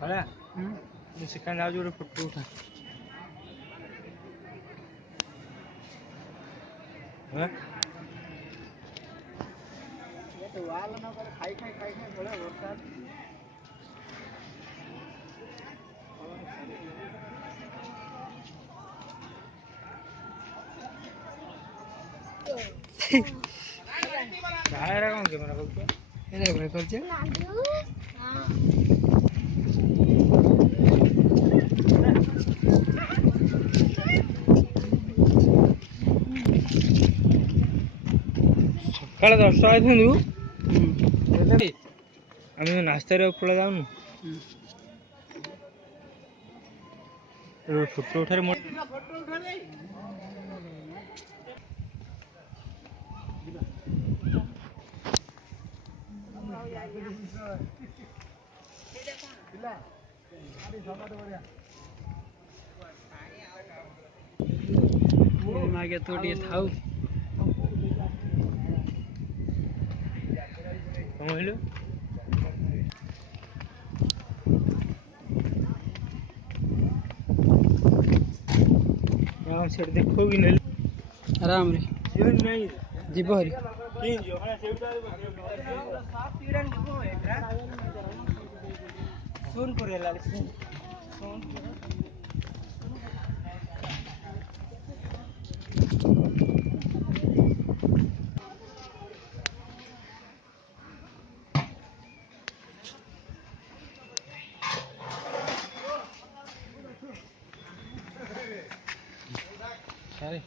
अरे सेकंड आज जोड़े फोटो उठा ये तो वाल ना कर खाई थोड़ा वर्षा बाहर कौन कैमरा करछे एला भाई करछे सकाळ 10टा आइथनु आम्ही नाश्ता रे पळा जाऊन फोटो उठारे फोटो उठा दे मागे तोड़ी थाउ हेलो यहाँ से देखोगी नहीं आराम रे जीवन नहीं जीव हरी तीन जो हां सेउटा साफ तीरन जीव एकरा सुन करे लागे सुन अरे